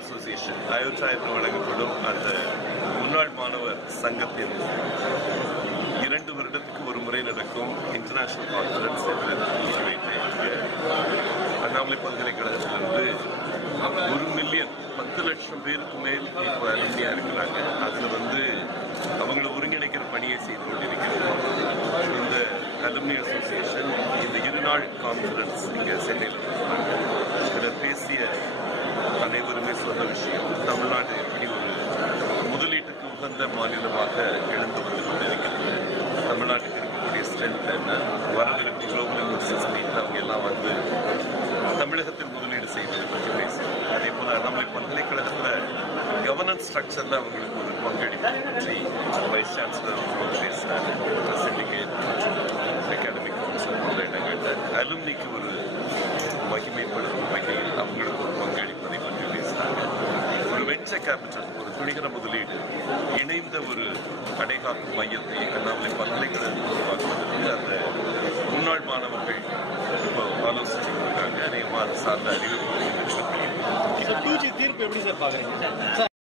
Association அயோத்தா என்று வழங்கப்படும் அந்த முன்னாள் மாணவர் சங்கத்தின் 2 வருடத்துக்கு ஒரு முறை நடக்கும் இன்டர்நேஷனல் கான்ஃபரன்ஸ் அண்ணாமலை பல்கலைக்கழகத்திலிருந்து 1 மில்லியன் 10 லட்சம் பேருக்கு மேல் இப்போ அலுமினியா இருக்கிறாங்க. அதுல அவங்களை ஒருங்கிணைக்கிற பணியை செய்து கொண்டிருக்கிறோம். இந்த அலுமினி அசோசியேஷன் இந்த 2 நாள் கான்ஃபரன்ஸ் இங்கே சென்னையில் இதில் பேசிய அனைவருமே சொன்ன விஷயம், தமிழ்நாடு எப்படி ஒரு முதலீட்டுக்கு உகந்த மாநிலமாக எழுந்து வந்து கொண்டிருக்கிறது, தமிழ்நாட்டுக்கு இருக்கக்கூடிய ஸ்ட்ரென்த் என்ன, வரவிருக்கும் குளோபல் இன்வெஸ்டர்ஸ் மீட் அவங்க எல்லாம் தமிழகத்தில் முதலீடு செய்வதை பற்றி பேசுகிறோம். அதே போல நம்மளுடைய பல்கலைக்கழகத்தில் கவர்னன்ஸ் ஸ்ட்ரக்சர்ல அவங்களுக்கு ஒரு பங்களிப்பு பற்றி வைஸ் சான்சலர் பேசினாங்க. சிண்டிகேட் மற்றும் அகாடமிக் கவுன்சில் போன்ற இடங்களில் அலுமினிக்கு ஒரு மகிமைப்படுத்தும் வகையில் அவங்களுக்கு ஒரு பங்களிப்பதை பற்றி பேசினாங்க. ஒரு வெஞ்சர் கேபிட்டல், ஒரு துணிகர முதலீடு, இணைந்த ஒரு அடைகாக்கும் மையத்தை அண்ணாமலை பல்கலைக்கழகத்தில் உருவாக்குவதற்கு அந்த முன்னாள் மாணவர்கள் இப்போ ஆலோசிச்சுட்டு இருக்காங்க. அதே மாதிரி சார்ந்த அறிவிப்பு தீர்ப்பு எப்படி சார் பாக்குறீங்க?